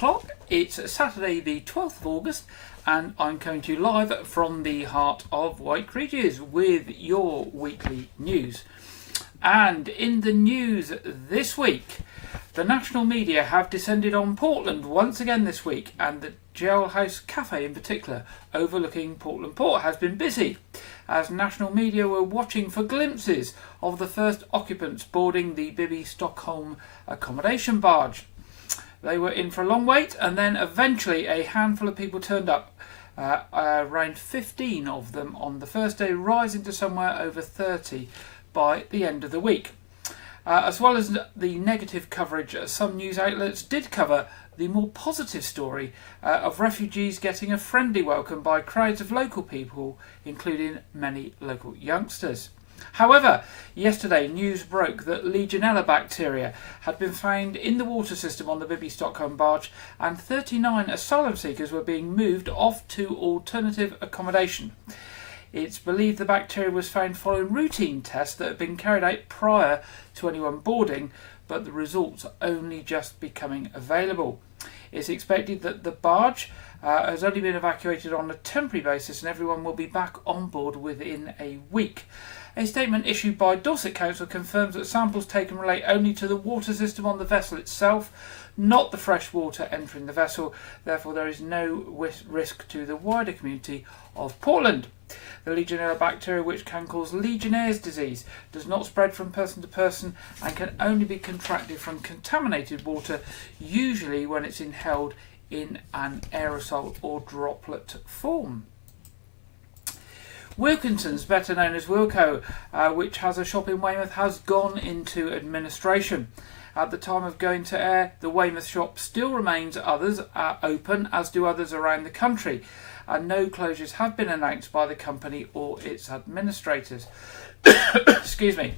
o'clock. It's Saturday the 12th of August and I'm coming to you live from the heart of White Regis with your weekly news. And in the news this week, the national media have descended on Portland once again this week, and the Jailhouse Cafe in particular, overlooking Portland Port, has been busy, as national media were watching for glimpses of the first occupants boarding the Bibby Stockholm accommodation barge. They were in for a long wait, and then eventually a handful of people turned up, around 15 of them on the first day, rising to somewhere over 30 by the end of the week. As well as the negative coverage, some news outlets did cover the more positive story of refugees getting a friendly welcome by crowds of local people, including many local youngsters. However, yesterday news broke that Legionella bacteria had been found in the water system on the Bibby Stockholm barge, and 39 asylum seekers were being moved off to alternative accommodation. It's believed the bacteria was found following routine tests that had been carried out prior to anyone boarding, but the results are only just becoming available. It's expected that the barge has only been evacuated on a temporary basis and everyone will be back on board within a week. A statement issued by Dorset Council confirms that samples taken relate only to the water system on the vessel itself, not the fresh water entering the vessel. Therefore, there is no risk to the wider community of Portland. The Legionella bacteria, which can cause Legionnaire's disease, does not spread from person to person and can only be contracted from contaminated water, usually when it's inhaled in an aerosol or droplet form. Wilkinson's, better known as Wilko, which has a shop in Weymouth, has gone into administration. At the time of going to air, the Weymouth shop still remains open, as do others around the country, and no closures have been announced by the company or its administrators. Excuse me.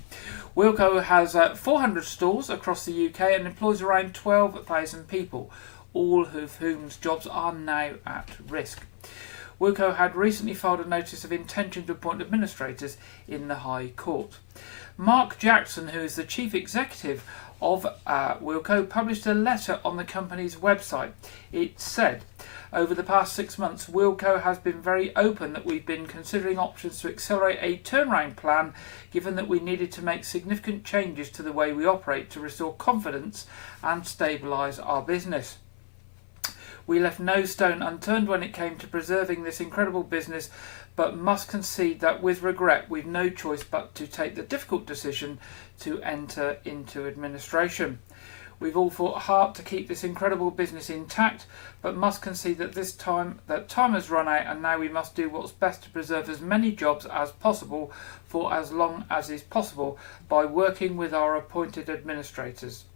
Wilko has 400 stores across the UK and employs around 12,000 people, all of whose jobs are now at risk. Wilko had recently filed a notice of intention to appoint administrators in the High Court. Mark Jackson, who is the chief executive of Wilko, published a letter on the company's website. It said, "Over the past 6 months, Wilko has been very open that we've been considering options to accelerate a turnaround plan, given that we needed to make significant changes to the way we operate to restore confidence and stabilise our business. We left no stone unturned when it came to preserving this incredible business, but must concede that with regret we've no choice but to take the difficult decision to enter into administration. We've all fought hard to keep this incredible business intact, but must concede that time has run out, and now we must do what's best to preserve as many jobs as possible for as long as is possible by working with our appointed administrators."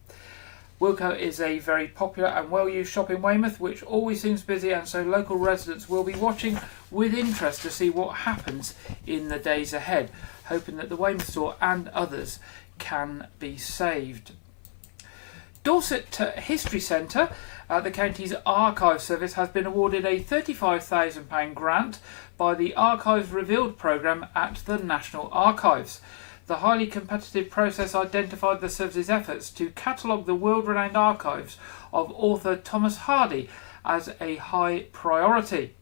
Wilko is a very popular and well-used shop in Weymouth, which always seems busy, and so local residents will be watching with interest to see what happens in the days ahead, hoping that the Weymouth store and others can be saved. Dorset History Centre, the county's archive service, has been awarded a £35,000 grant by the Archives Revealed programme at the National Archives. The highly competitive process identified the service's efforts to catalogue the world-renowned archives of author Thomas Hardy as a high priority.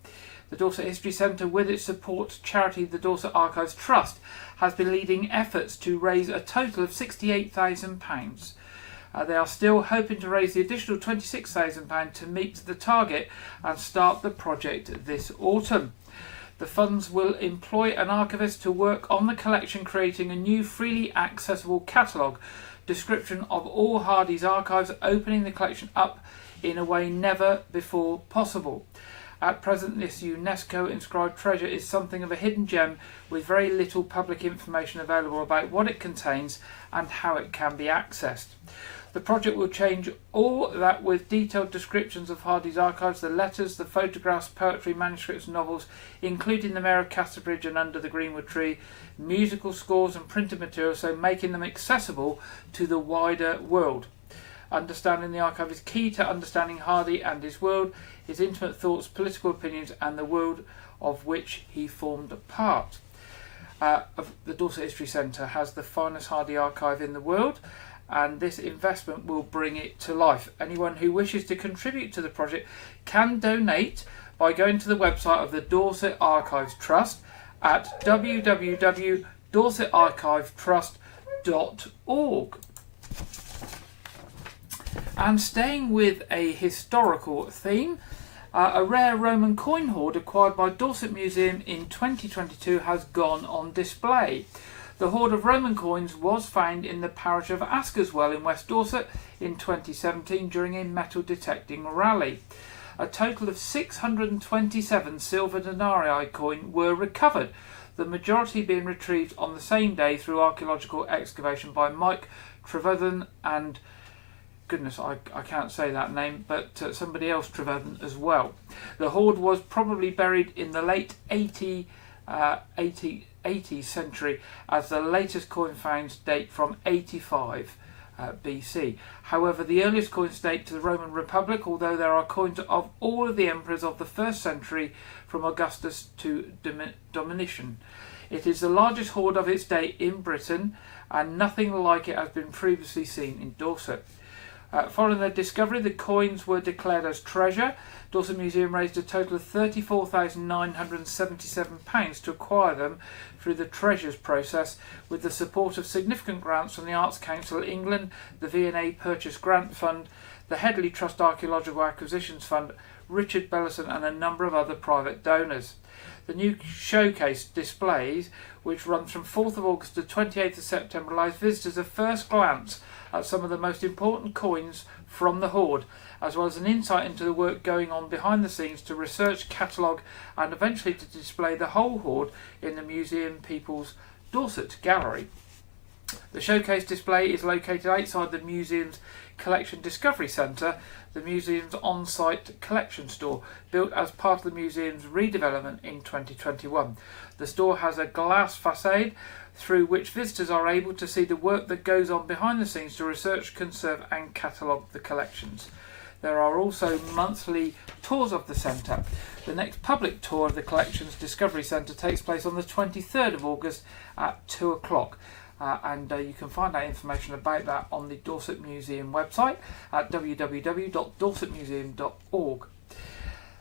The Dorset History Centre, with its support charity the Dorset Archives Trust, has been leading efforts to raise a total of £68,000. They are still hoping to raise the additional £26,000 to meet the target and start the project this autumn. The funds will employ an archivist to work on the collection, creating a new freely accessible catalogue description of all Hardy's archives, opening the collection up in a way never before possible. At present, this UNESCO-inscribed treasure is something of a hidden gem with very little public information available about what it contains and how it can be accessed. The project will change all that with detailed descriptions of Hardy's archives, the letters, the photographs, poetry, manuscripts, novels, including The Mayor of Casterbridge and Under the Greenwood Tree, musical scores and printed material, so making them accessible to the wider world. Understanding the archive is key to understanding Hardy and his world, his intimate thoughts, political opinions, and the world of which he formed part. Of the Dorset History Centre has the finest Hardy archive in the world, and this investment will bring it to life. Anyone who wishes to contribute to the project can donate by going to the website of the Dorset Archives Trust at www.dorsetarchivestrust.org. And staying with a historical theme, a rare Roman coin hoard acquired by Dorset Museum in 2022 has gone on display. The hoard of Roman coins was found in the parish of Askerswell in West Dorset in 2017 during a metal detecting rally. A total of 627 silver denarii coin were recovered, the majority being retrieved on the same day through archaeological excavation by Mike Trevethan and goodness, I can't say that name, but somebody else Trevethan as well. The hoard was probably buried in the late 80th century, as the latest coin finds date from 85 BC. However, the earliest coins date to the Roman Republic, although there are coins of all of the emperors of the 1st century from Augustus to Domitian. It is the largest hoard of its day in Britain, and nothing like it has been previously seen in Dorset. Following their discovery, the coins were declared as treasure. Dorset Museum raised a total of £34,977 to acquire them through the Treasures process, with the support of significant grants from the Arts Council England, the V&A Purchase Grant Fund, the Headley Trust Archaeological Acquisitions Fund, Richard Bellison and a number of other private donors. The new showcase displays, which runs from 4th of August to 28th of September, allows visitors a first glance at some of the most important coins from the hoard, as well as an insight into the work going on behind the scenes to research, catalogue and eventually to display the whole hoard in the Museum People's Dorset Gallery. The showcase display is located outside the museum's Collection Discovery Centre, the museum's on-site collection store, built as part of the museum's redevelopment in 2021. The store has a glass facade through which visitors are able to see the work that goes on behind the scenes to research, conserve and catalogue the collections. There are also monthly tours of the centre. The next public tour of the Collections Discovery Centre takes place on the 23rd of August at 2 o'clock. And you can find out information about that on the Dorset Museum website at www.dorsetmuseum.org.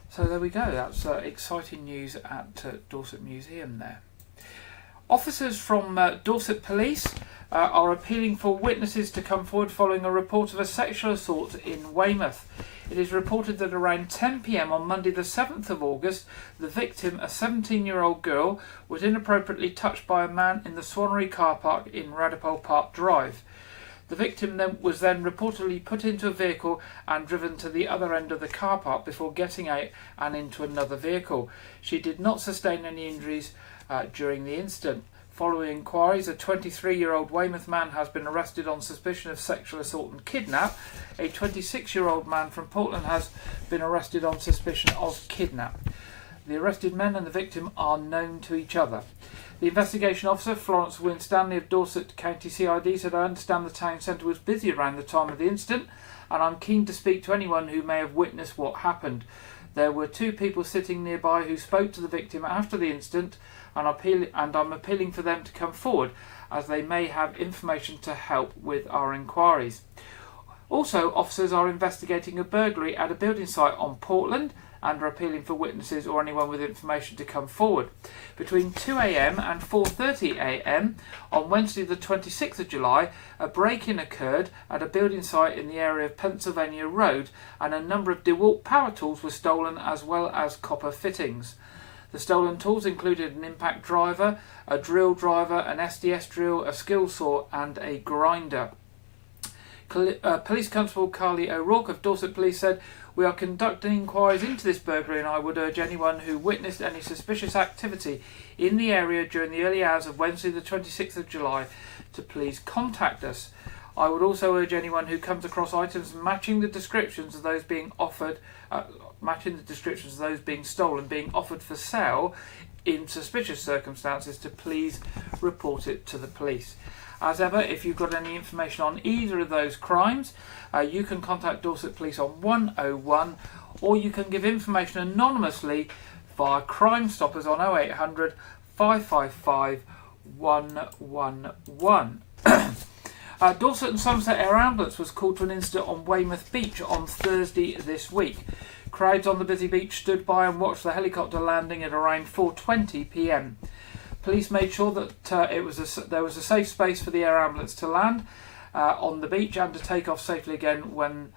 So there we go, that's exciting news at Dorset Museum there. Officers from Dorset Police are appealing for witnesses to come forward following a report of a sexual assault in Weymouth. It is reported that around 10 p.m. on Monday the 7th of August, the victim, a 17-year-old girl, was inappropriately touched by a man in the Swannery car park in Radipole Park Drive. The victim was then reportedly put into a vehicle and driven to the other end of the car park before getting out and into another vehicle. She did not sustain any injuries during the incident. Following inquiries, a 23-year-old Weymouth man has been arrested on suspicion of sexual assault and kidnap. A 26-year-old man from Portland has been arrested on suspicion of kidnap. The arrested men and the victim are known to each other. The investigation officer, Florence Winstanley of Dorset County CID, said, "I understand the town centre was busy around the time of the incident, and I'm keen to speak to anyone who may have witnessed what happened. There were two people sitting nearby who spoke to the victim after the incident, and I'm appealing for them to come forward, as they may have information to help with our inquiries." Also, officers are investigating a burglary at a building site on Portland and are appealing for witnesses or anyone with information to come forward. Between 2 a.m. and 4:30 a.m. on Wednesday the 26th of July, a break-in occurred at a building site in the area of Pennsylvania Road, and a number of DeWalt power tools were stolen, as well as copper fittings. The stolen tools included an impact driver, a drill driver, an SDS drill, a skill saw and a grinder. Police Constable Carly O'Rourke of Dorset Police said, "We are conducting inquiries into this burglary, and I would urge anyone who witnessed any suspicious activity in the area during the early hours of Wednesday the 26th of July to please contact us. I would also urge anyone who comes across items matching the descriptions of those being stolen, being offered for sale in suspicious circumstances, to please report it to the police." As ever, if you've got any information on either of those crimes, you can contact Dorset Police on 101, or you can give information anonymously via Crime Stoppers on 0800 555 111. Dorset and Somerset Air Ambulance was called to an incident on Weymouth Beach on Thursday this week. Crowds on the busy beach stood by and watched the helicopter landing at around 4:20 p.m. Police made sure that there was a safe space for the air ambulance to land on the beach and to take off safely again when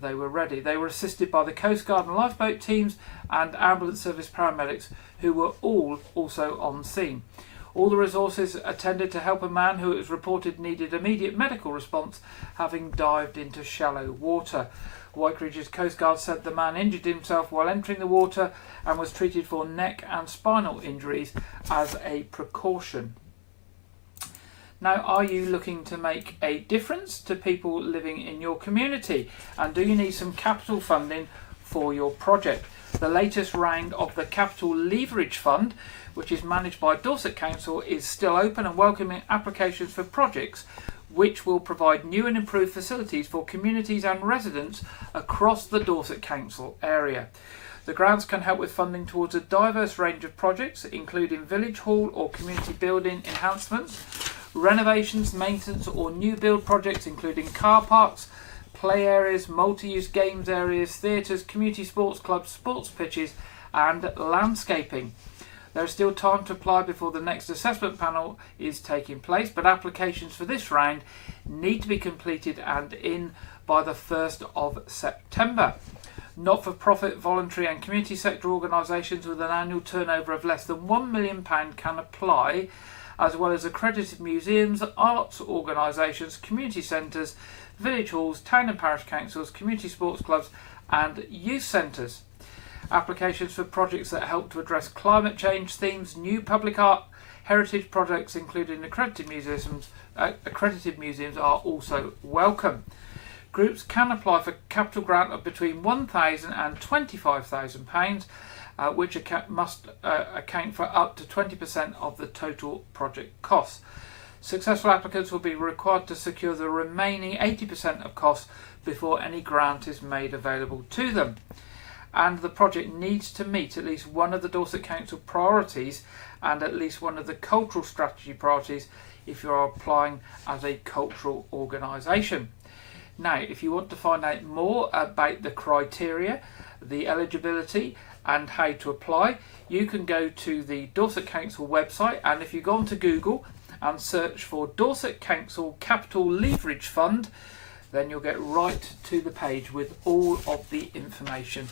they were ready. They were assisted by the Coast Guard and lifeboat teams and ambulance service paramedics, who were all also on scene. All the resources attended to help a man who it was reported needed immediate medical response, having dived into shallow water. White Ridge's Coast Guard said the man injured himself while entering the water and was treated for neck and spinal injuries as a precaution. Now, are you looking to make a difference to people living in your community? And do you need some capital funding for your project? The latest round of the Capital Leverage Fund, which is managed by Dorset Council, is still open and welcoming applications for projects which will provide new and improved facilities for communities and residents across the Dorset Council area. The grants can help with funding towards a diverse range of projects, including village hall or community building enhancements, renovations, maintenance or new build projects including car parks, play areas, multi-use games areas, theatres, community sports clubs, sports pitches and landscaping. There is still time to apply before the next assessment panel is taking place, but applications for this round need to be completed and in by the 1st of September. Not-for-profit, voluntary and community sector organisations with an annual turnover of less than £1 million can apply, as well as accredited museums, arts organisations, community centres, village halls, town and parish councils, community sports clubs and youth centres. Applications for projects that help to address climate change themes, new public art, heritage projects including accredited museums are also welcome. Groups can apply for capital grant of between £1,000 and £25,000, which must account for up to 20% of the total project costs. Successful applicants will be required to secure the remaining 80% of costs before any grant is made available to them. And the project needs to meet at least one of the Dorset Council priorities and at least one of the cultural strategy priorities if you are applying as a cultural organisation. Now, if you want to find out more about the criteria, the eligibility and how to apply, you can go to the Dorset Council website, and if you go onto Google and search for Dorset Council Capital Leverage Fund, then you'll get right to the page with all of the information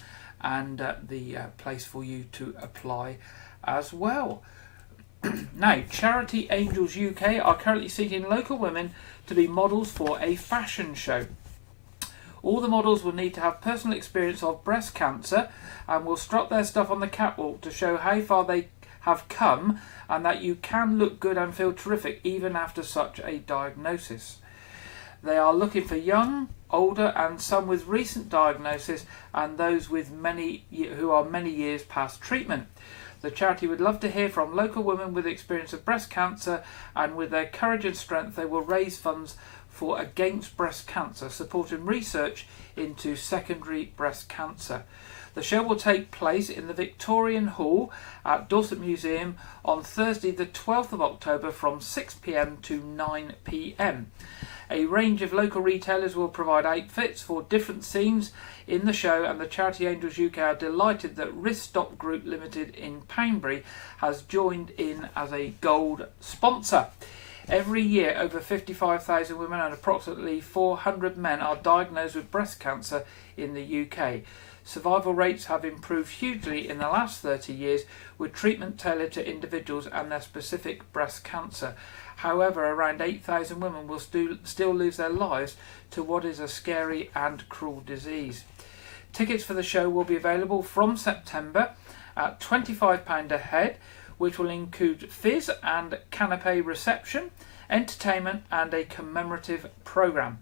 and the place for you to apply as well. Now, Charity Angels UK are currently seeking local women to be models for a fashion show. All the models will need to have personal experience of breast cancer and will strut their stuff on the catwalk to show how far they have come and that you can look good and feel terrific even after such a diagnosis. They are looking for young, older and some with recent diagnosis and those with who are many years past treatment. The charity would love to hear from local women with experience of breast cancer, and with their courage and strength they will raise funds for Against Breast Cancer, supporting research into secondary breast cancer. The show will take place in the Victorian Hall at Dorset Museum on Thursday the 12th of October from 6 p.m. to 9 p.m. A range of local retailers will provide outfits for different scenes in the show, and the Charity Angels UK are delighted that Ristock Group Limited in Poundbury has joined in as a gold sponsor. Every year, over 55,000 women and approximately 400 men are diagnosed with breast cancer in the UK. Survival rates have improved hugely in the last 30 years, with treatment tailored to individuals and their specific breast cancer. However, around 8,000 women will still lose their lives to what is a scary and cruel disease. Tickets for the show will be available from September at £25 a head, which will include fizz and canapé reception, entertainment and a commemorative programme.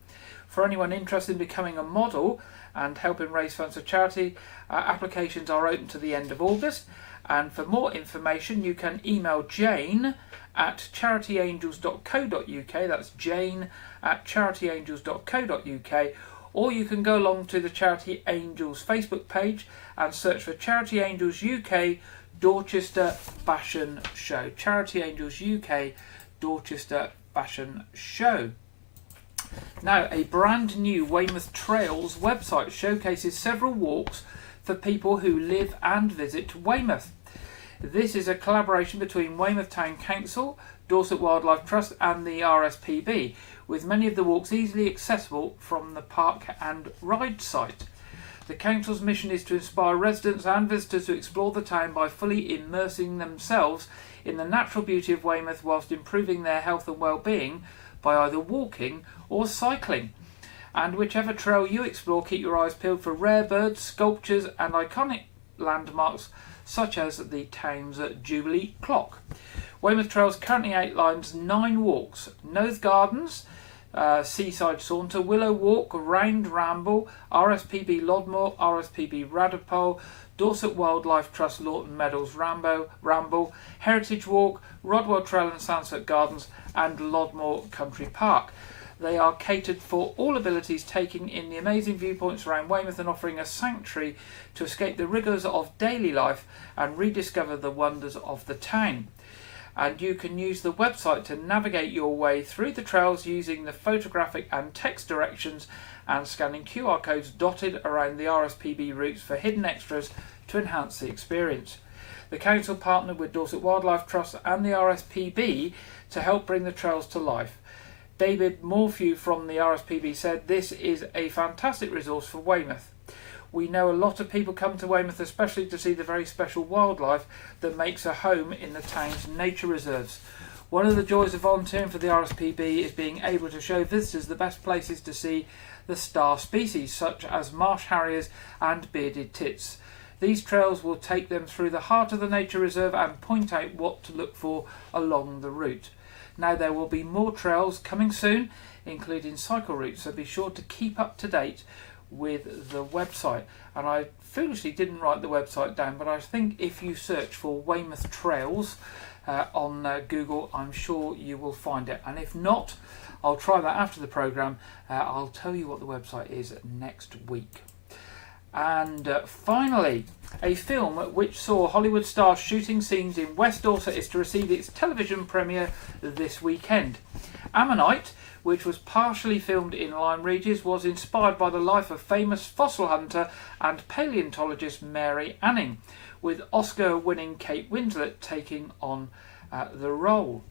For anyone interested in becoming a model and helping raise funds for charity, applications are open to the end of August. And for more information, you can email Jane at charityangels.co.uk, that's Jane at charityangels.co.uk, or you can go along to the Charity Angels Facebook page and search for Charity Angels UK Dorchester Fashion Show. Charity Angels UK Dorchester Fashion Show. Now, a brand new Weymouth Trails website showcases several walks for people who live and visit Weymouth. This is a collaboration between Weymouth Town Council, Dorset Wildlife Trust and the RSPB, with many of the walks easily accessible from the park and ride site. The council's mission is to inspire residents and visitors to explore the town by fully immersing themselves in the natural beauty of Weymouth whilst improving their health and well-being by either walking or cycling. And whichever trail you explore, keep your eyes peeled for rare birds, sculptures and iconic landmarks such as the town's Jubilee Clock. Weymouth Trails currently outlines 9 walks: Noath Gardens, Seaside Saunter, Willow Walk, Round Ramble, RSPB Lodmore, RSPB Radipole, Dorset Wildlife Trust Lawton Meadows Ramble, Heritage Walk, Rodwell Trail and Sunset Gardens and Lodmore Country Park. They are catered for all abilities, taking in the amazing viewpoints around Weymouth and offering a sanctuary to escape the rigours of daily life and rediscover the wonders of the town. And you can use the website to navigate your way through the trails using the photographic and text directions and scanning QR codes dotted around the RSPB routes for hidden extras to enhance the experience. The council partnered with Dorset Wildlife Trust and the RSPB to help bring the trails to life. David Morphew from the RSPB said, "This is a fantastic resource for Weymouth. We know a lot of people come to Weymouth especially to see the very special wildlife that makes a home in the town's nature reserves. One of the joys of volunteering for the RSPB is being able to show visitors the best places to see the star species such as marsh harriers and bearded tits. These trails will take them through the heart of the nature reserve and point out what to look for along the route. Now there will be more trails coming soon, including cycle routes, so be sure to keep up to date with the website." And I foolishly didn't write the website down, but I think if you search for Weymouth Trails on Google, I'm sure you will find it. And if not, I'll try that after the programme. I'll tell you what the website is next week. And finally, a film which saw Hollywood stars shooting scenes in West Dorset is to receive its television premiere this weekend. Ammonite, which was partially filmed in Lyme Regis, was inspired by the life of famous fossil hunter and paleontologist Mary Anning, with Oscar-winning Kate Winslet taking on the role.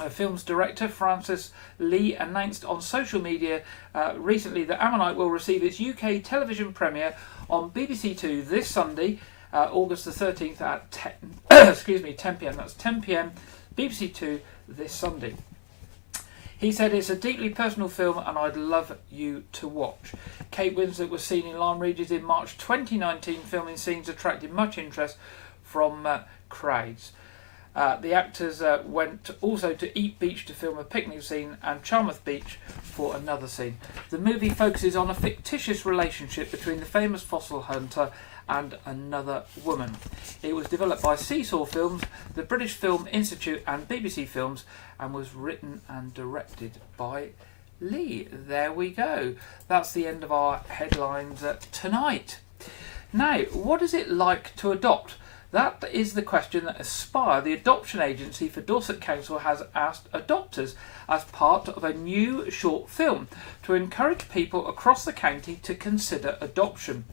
The film's director, Francis Lee, announced on social media recently that Ammonite will receive its UK television premiere on BBC Two this Sunday, August the 13th at 10 p.m. That's 10 p.m. BBC Two this Sunday. He said, "It's a deeply personal film and I'd love you to watch." Kate Winslet was seen in Lyme Regis in March 2019, filming scenes attracted much interest from crowds. The actors went also to Eat Beach to film a picnic scene and Charmouth Beach for another scene. The movie focuses on a fictitious relationship between the famous fossil hunter and another woman. It was developed by Seesaw Films, the British Film Institute and BBC Films, and was written and directed by Lee. There we go. That's the end of our headlines tonight. Now, what is it like to adopt? That is the question that Aspire, the adoption agency for Dorset Council, has asked adopters as part of a new short film to encourage people across the county to consider adoption.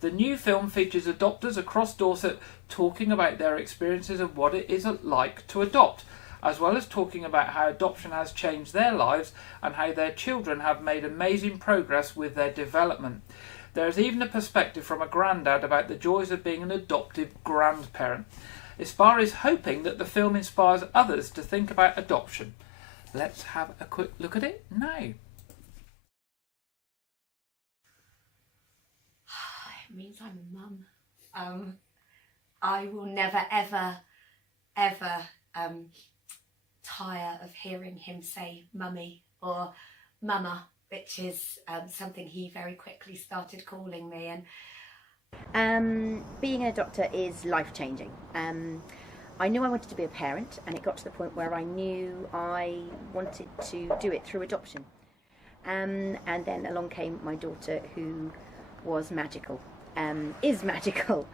The new film features adopters across Dorset talking about their experiences of what it is like to adopt, as well as talking about how adoption has changed their lives and how their children have made amazing progress with their development. There is even a perspective from a granddad about the joys of being an adoptive grandparent. Aspire is hoping that the film inspires others to think about adoption. Let's have a quick look at it now. It means I'm a mum. I will never, ever, ever tire of hearing him say mummy or mama, which is something he very quickly started calling me. And being an adopter is life-changing. I knew I wanted to be a parent, and it got to the point where I knew I wanted to do it through adoption. And then along came my daughter, who was magical, is magical.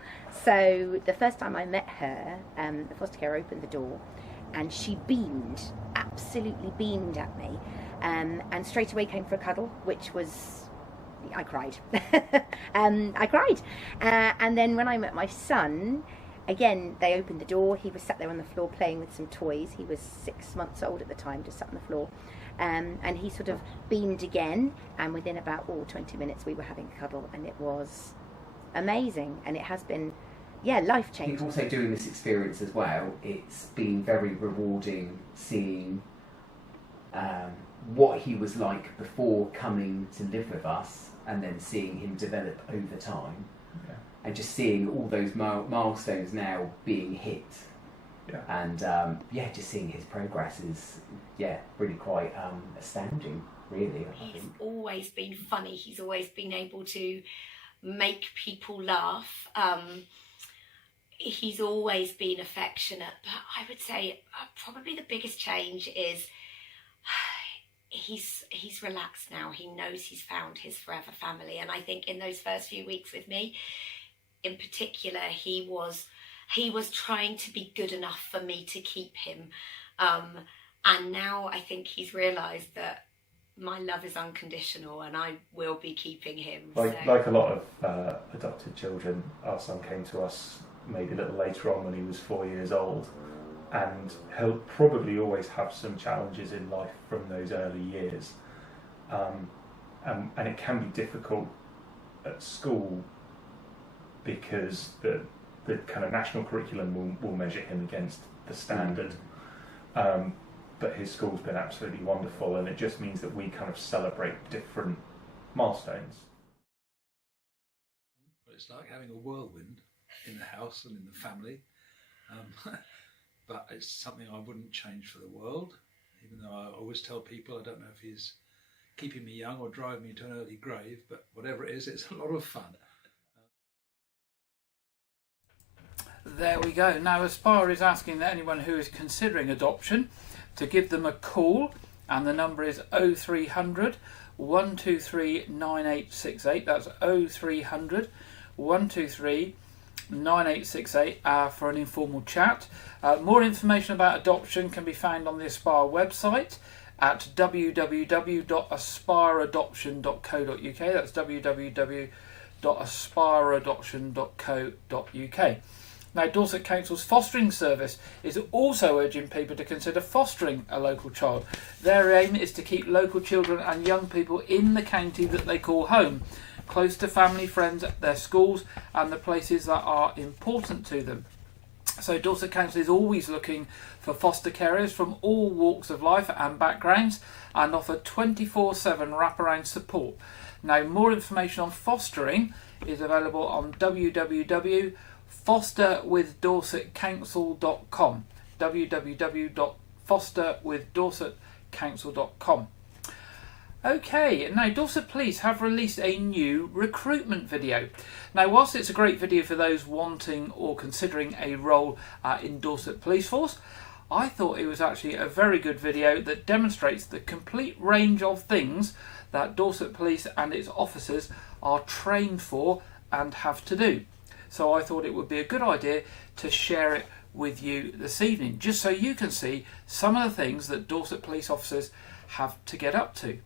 So the first time I met her, the foster care opened the door, and she beamed, absolutely beamed at me. and straight away came for a cuddle, which was, I cried. I cried. And then when I met my son, again, they opened the door. He was sat there on the floor playing with some toys. He was 6 months old at the time, just sat on the floor. And he sort of beamed again, and within about 20 minutes we were having a cuddle, and it was amazing, and it has been, life-changing. I think also doing this experience as well, it's been very rewarding seeing what he was like before coming to live with us, and then seeing him develop over time, and just seeing all those milestones now being hit. And just seeing his progress is really quite astounding, really. He's always been funny. He's always been able to make people laugh. He's always been affectionate, but I would say probably the biggest change is he's relaxed now. He knows he's found his forever family, and I think in those first few weeks with me in particular, he was trying to be good enough for me to keep him, and now I think he's realised that my love is unconditional and I will be keeping him. Like a lot of adopted children, our son came to us maybe a little later on when he was 4 years old, and he'll probably always have some challenges in life from those early years, and it can be difficult at school because the kind of national curriculum will measure him against the standard, but his school's been absolutely wonderful, and it just means that we kind of celebrate different milestones. It's like having a whirlwind in the house and in the family, but it's something I wouldn't change for the world, even though I always tell people I don't know if he's keeping me young or driving me to an early grave, but whatever it is, it's a lot of fun. There we go. Now Aspire is asking that anyone who is considering adoption to give them a call, and the number is 0300 123 9868. That's 0300 123 9868 for an informal chat. More information about adoption can be found on the Aspire website at www.aspireadoption.co.uk. That's www.aspireadoption.co.uk. Now, Dorset Council's fostering service is also urging people to consider fostering a local child. Their aim is to keep local children and young people in the county that they call home, close to family, friends, their schools and the places that are important to them. So Dorset Council is always looking for foster carers from all walks of life and backgrounds, and offer 24/7 wraparound support. Now, more information on fostering is available on www.fosterwithdorsetcouncil.com, www.fosterwithdorsetcouncil.com. Okay, now Dorset Police have released a new recruitment video. Now, whilst it's a great video for those wanting or considering a role in Dorset Police Force, I thought it was actually a very good video that demonstrates the complete range of things that Dorset Police and its officers are trained for and have to do. So I thought it would be a good idea to share it with you this evening, just so you can see some of the things that Dorset Police officers have to get up to.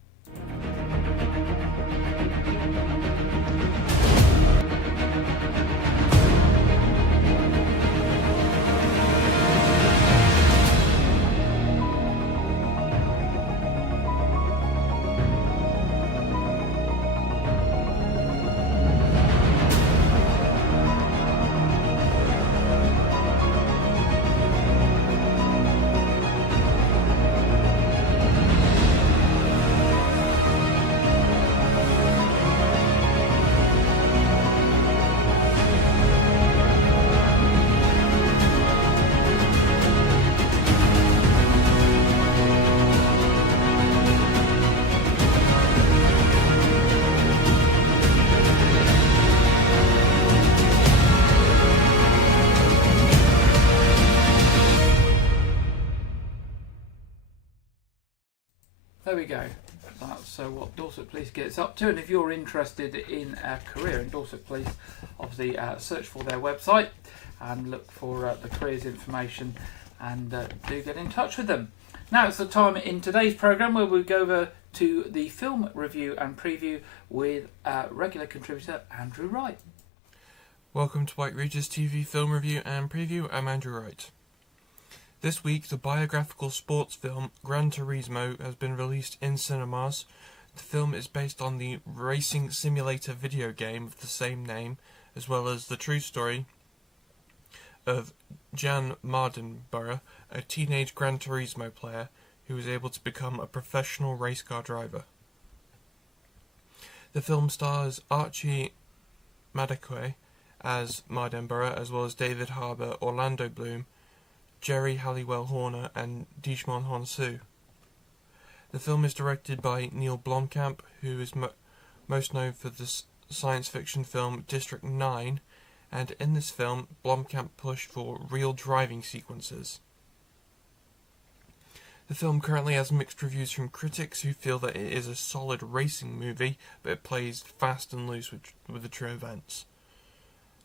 There we go. That's what Dorset Police gets up to, and if you're interested in a career in Dorset Police, obviously search for their website and look for the careers information, and do get in touch with them. Now it's the time in today's programme where we go over to the film review and preview with regular contributor Andrew Wright. Welcome to White Regis TV Film Review and Preview. I'm Andrew Wright. This week, the biographical sports film Gran Turismo has been released in cinemas. The film is based on the racing simulator video game of the same name, as well as the true story of Jan Mardenborough, a teenage Gran Turismo player who was able to become a professional race car driver. The film stars Archie Madekwe as Mardenborough, as well as David Harbour, Orlando Bloom, Jerry Halliwell Horner, and Djimon Hounsou. The film is directed by Neil Blomkamp, who is most known for the science fiction film District 9, and in this film, Blomkamp pushed for real driving sequences. The film currently has mixed reviews from critics who feel that it is a solid racing movie, but it plays fast and loose with the true events.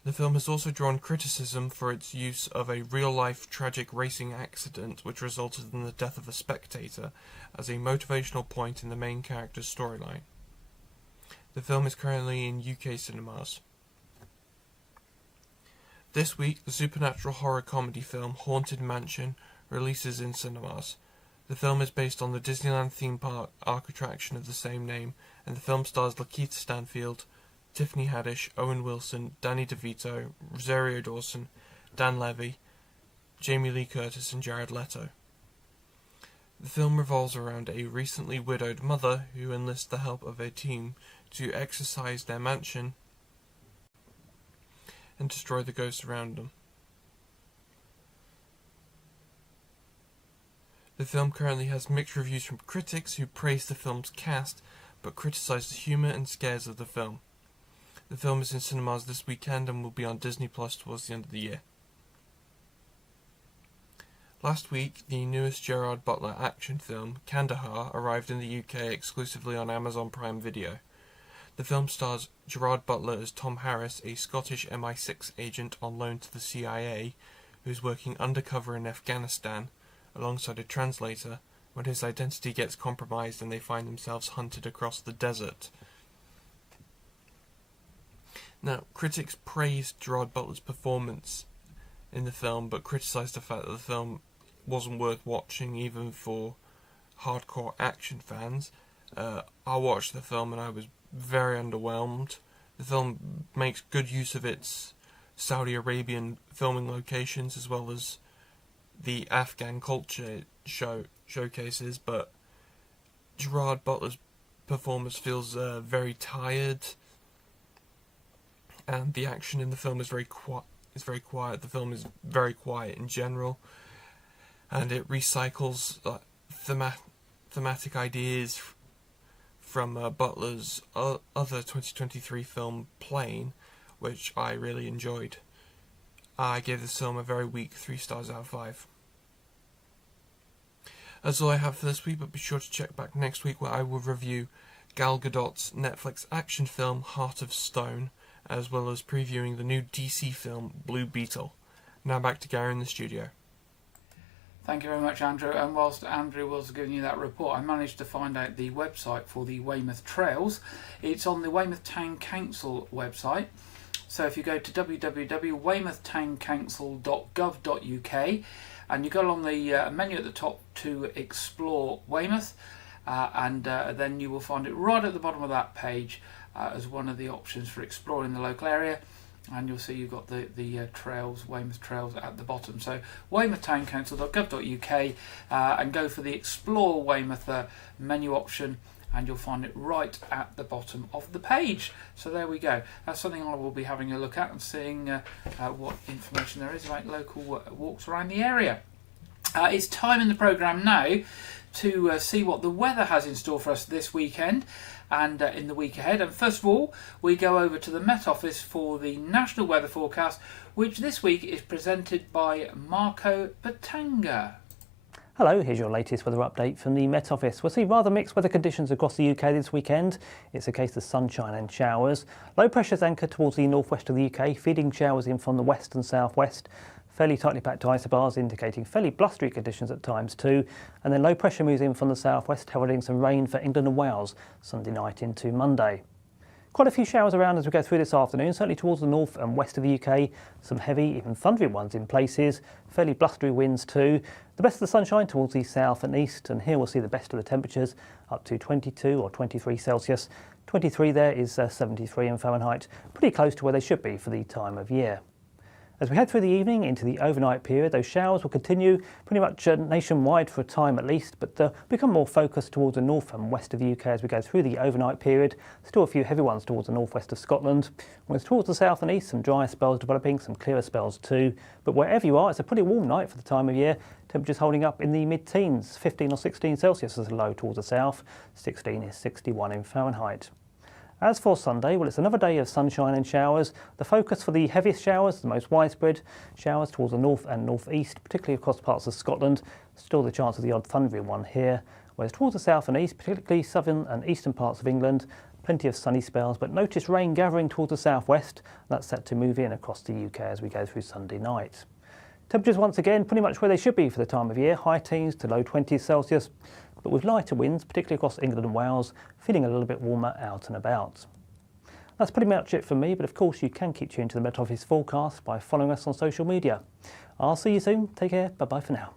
The film has also drawn criticism for its use of a real-life tragic racing accident which resulted in the death of a spectator as a motivational point in the main character's storyline. The film is currently in UK cinemas. This week, the supernatural horror comedy film Haunted Mansion releases in cinemas. The film is based on the Disneyland theme park arc attraction of the same name, and the film stars Lakeith Stanfield, Tiffany Haddish, Owen Wilson, Danny DeVito, Rosario Dawson, Dan Levy, Jamie Lee Curtis, and Jared Leto. The film revolves around a recently widowed mother who enlists the help of a team to exorcise their mansion and destroy the ghosts around them. The film currently has mixed reviews from critics who praise the film's cast but criticise the humour and scares of the film. The film is in cinemas this weekend and will be on Disney Plus towards the end of the year. Last week, the newest Gerard Butler action film, Kandahar, arrived in the UK exclusively on Amazon Prime Video. The film stars Gerard Butler as Tom Harris, a Scottish MI6 agent on loan to the CIA, who is working undercover in Afghanistan, alongside a translator, when his identity gets compromised and they find themselves hunted across the desert. Now, critics praised Gerard Butler's performance in the film, but criticised the fact that the film wasn't worth watching even for hardcore action fans. I watched the film and I was very underwhelmed. The film makes good use of its Saudi Arabian filming locations as well as the Afghan culture showcases, but Gerard Butler's performance feels very tired, and the action in the film is very quiet. The film is very quiet in general, and it recycles thematic ideas from Butler's other 2023 film Plane, which I really enjoyed. I gave this film a very weak 3 stars out of 5. That's all I have for this week, but be sure to check back next week where I will review Gal Gadot's Netflix action film Heart of Stone, as well as previewing the new DC film Blue Beetle. Now back to Gary in the studio. Thank you very much, Andrew. And whilst Andrew was giving you that report, I managed to find out the website for the Weymouth Trails. It's on the Weymouth Town Council website. So if you go to www.weymouthtowncouncil.gov.uk and you go along the menu at the top to explore Weymouth, and then you will find it right at the bottom of that page as one of the options for exploring the local area, and you'll see you've got the trails, Weymouth Trails at the bottom. So weymouthtowncouncil.gov.uk and go for the Explore Weymouth menu option, and you'll find it right at the bottom of the page. So there we go. That's something I will be having a look at and seeing what information there is about local walks around the area. It's time in the programme now to see what the weather has in store for us this weekend and in the week ahead. And first of all, we go over to the Met Office for the national weather forecast, which this week is presented by Marco Batanga. Hello, here's your latest weather update from the Met Office. We'll see rather mixed weather conditions across the UK this weekend. It's a case of sunshine and showers. Low pressure's anchored towards the northwest of the UK, feeding showers in from the west and southwest. Fairly tightly packed isobars indicating fairly blustery conditions at times too, and then low pressure moves in from the southwest, heralding some rain for England and Wales Sunday night into Monday. Quite a few showers around as we go through this afternoon, certainly towards the north and west of the UK. Some heavy, even thundering ones in places, fairly blustery winds too. The best of the sunshine towards the south and east, and here we'll see the best of the temperatures up to 22 or 23 Celsius. 23 there is 73 in Fahrenheit, pretty close to where they should be for the time of year. As we head through the evening into the overnight period, those showers will continue pretty much nationwide for a time at least, but they'll become more focused towards the north and west of the UK as we go through the overnight period. Still a few heavy ones towards the northwest of Scotland. Whereas towards the south and east, some drier spells developing, some clearer spells too. But wherever you are, it's a pretty warm night for the time of year. Temperatures holding up in the mid-teens, 15 or 16 Celsius as a low towards the south, 16 is 61 in Fahrenheit. As for Sunday, well, it's another day of sunshine and showers. The focus for the heaviest showers, the most widespread showers towards the north and northeast, particularly across parts of Scotland. Still the chance of the odd thundering one here. Whereas towards the south and east, particularly southern and eastern parts of England, plenty of sunny spells, but notice rain gathering towards the southwest. That's set to move in across the UK as we go through Sunday night. Temperatures once again pretty much where they should be for the time of year, high teens to low 20s Celsius. But with lighter winds, particularly across England and Wales, feeling a little bit warmer out and about. That's pretty much it for me, but of course you can keep tuned to the Met Office forecast by following us on social media. I'll see you soon. Take care. Bye-bye for now.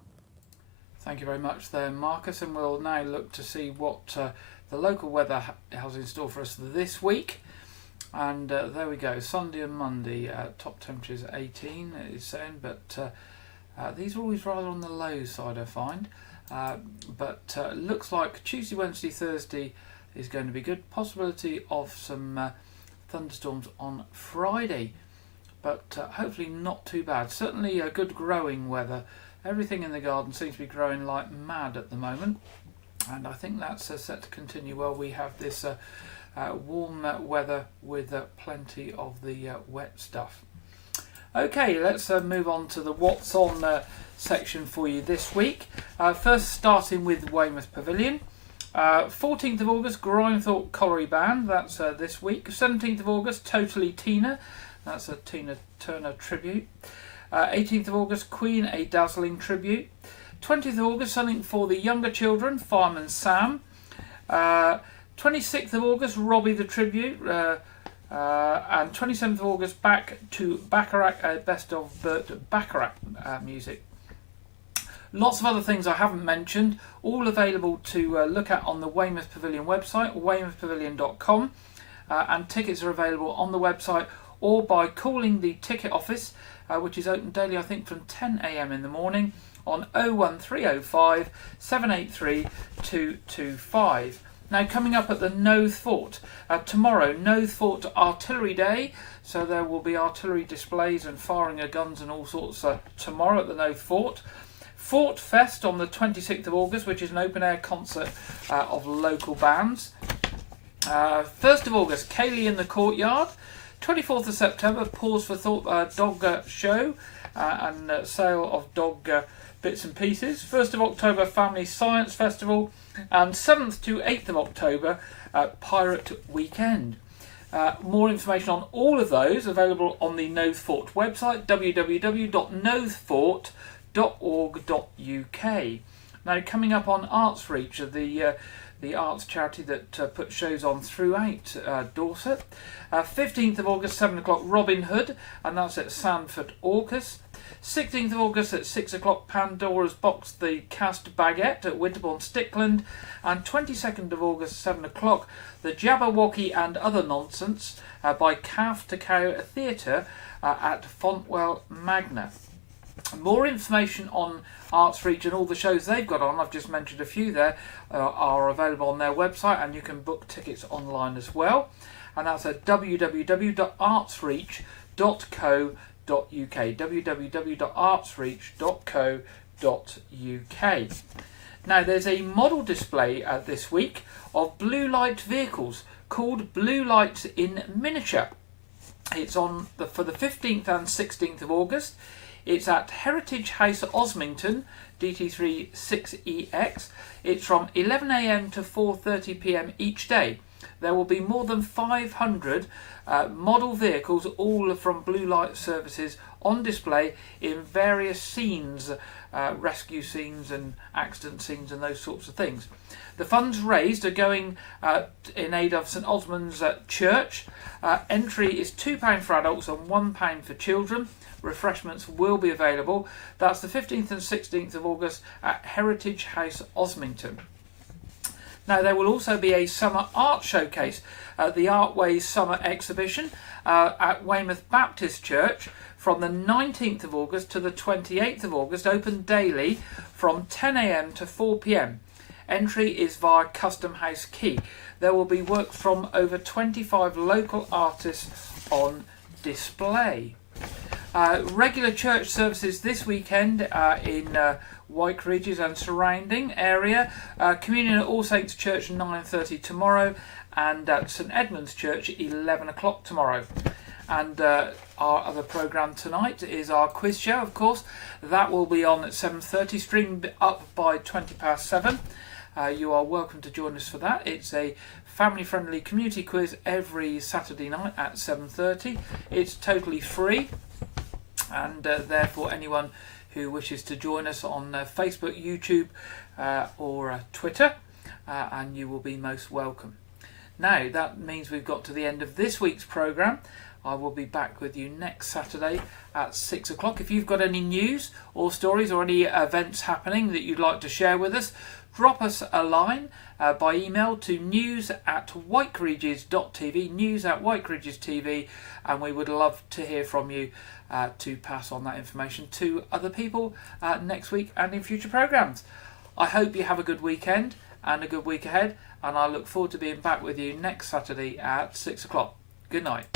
Thank you very much there, Marcus, and we'll now look to see what the local weather has in store for us this week. And there we go, Sunday and Monday, top temperatures 18 it's saying, but these are always rather on the low side I find. But looks like Tuesday, Wednesday, Thursday is going to be good. Possibility of some thunderstorms on Friday, but hopefully not too bad. Certainly a good growing weather. Everything in the garden seems to be growing like mad at the moment, and I think that's set to continue. Well, we have this warm weather with plenty of the wet stuff. Okay, let's move on to the What's On section for you this week. First starting with Weymouth Pavilion. 14th of August, Grimethorpe Colliery Band, that's this week. 17th of August, Totally Tina, that's a Tina Turner tribute. 18th of August, Queen, a dazzling tribute. 20th of August, something for the younger children, Fireman Sam. 26th of August, Robbie the tribute. And 27th of August, back to Bacharach, best of Burt Bacharach music. Lots of other things I haven't mentioned, all available to look at on the Weymouth Pavilion website, weymouthpavilion.com, and tickets are available on the website or by calling the ticket office, which is open daily, I think, from 10 a.m. in the morning on 01305 783 225. Now, coming up at the Knowth Fort, tomorrow, Knowth Fort Artillery Day, so there will be artillery displays and firing of guns and all sorts tomorrow at the Knowth Fort. Fort Fest on the 26th of August, which is an open-air concert of local bands. 1st of August, Cayley in the Courtyard. 24th of September, Pause for Thought dog show and sale of dog bits and pieces. 1st of October, Family Science Festival. And 7th to 8th of October, Pirate Weekend. More information on all of those available on the Knowth Fort website, www.knowthfort.org.uk. Now, coming up on Arts Reach, the arts charity that puts shows on throughout Dorset. 15th of August, 7 o'clock, Robin Hood, and that's at Sandford Orcus. 16th of August at 6 o'clock, Pandora's Box, the Cast Baguette at Winterbourne Stickland. And 22nd of August, 7 o'clock, the Jabberwocky and Other Nonsense by Calf to Cow Theatre at Fontwell Magna. More information on Arts Reach and all the shows they've got on, I've just mentioned a few there, are available on their website, and you can book tickets online as well. And that's at www.artsreach.co.uk. www.artsreach.co.uk. Now, there's a model display this week of blue light vehicles called Blue Lights in Miniature. It's on for the 15th and 16th of August. It's at Heritage House Osmington, DT3 6EX. It's from 11 a.m. to 4:30 p.m. each day. There will be more than 500 model vehicles, all from Blue Light Services, on display in various scenes, rescue scenes and accident scenes and those sorts of things. The funds raised are going in aid of St Osmond's Church. Entry is £2 for adults and £1 for children. Refreshments will be available. That's the 15th and 16th of August at Heritage House, Osmington. Now, there will also be a summer art showcase at the Artways Summer Exhibition at Weymouth Baptist Church from the 19th of August to the 28th of August, open daily from 10 a.m. to 4 p.m. Entry is via Custom House Key. There will be work from over 25 local artists on display. Regular church services this weekend in White Ridges and surrounding area. Communion at All Saints Church 9:30 tomorrow, and at St Edmund's Church 11 o'clock tomorrow. And our other programme tonight is our quiz show, of course. That will be on at 7:30, streamed up by 7:20. You are welcome to join us for that. It's a family-friendly community quiz every Saturday night at 7:30. It's totally free, and therefore anyone who wishes to join us on Facebook, YouTube or Twitter, and you will be most welcome. Now, that means we've got to the end of this week's programme. I will be back with you next Saturday at 6 o'clock. If you've got any news or stories or any events happening that you'd like to share with us, drop us a line by email to news@whiteridges.tv, news@whiteridges.tv, and we would love to hear from you to pass on that information to other people next week and in future programmes. I hope you have a good weekend and a good week ahead, and I look forward to being back with you next Saturday at 6 o'clock. Good night.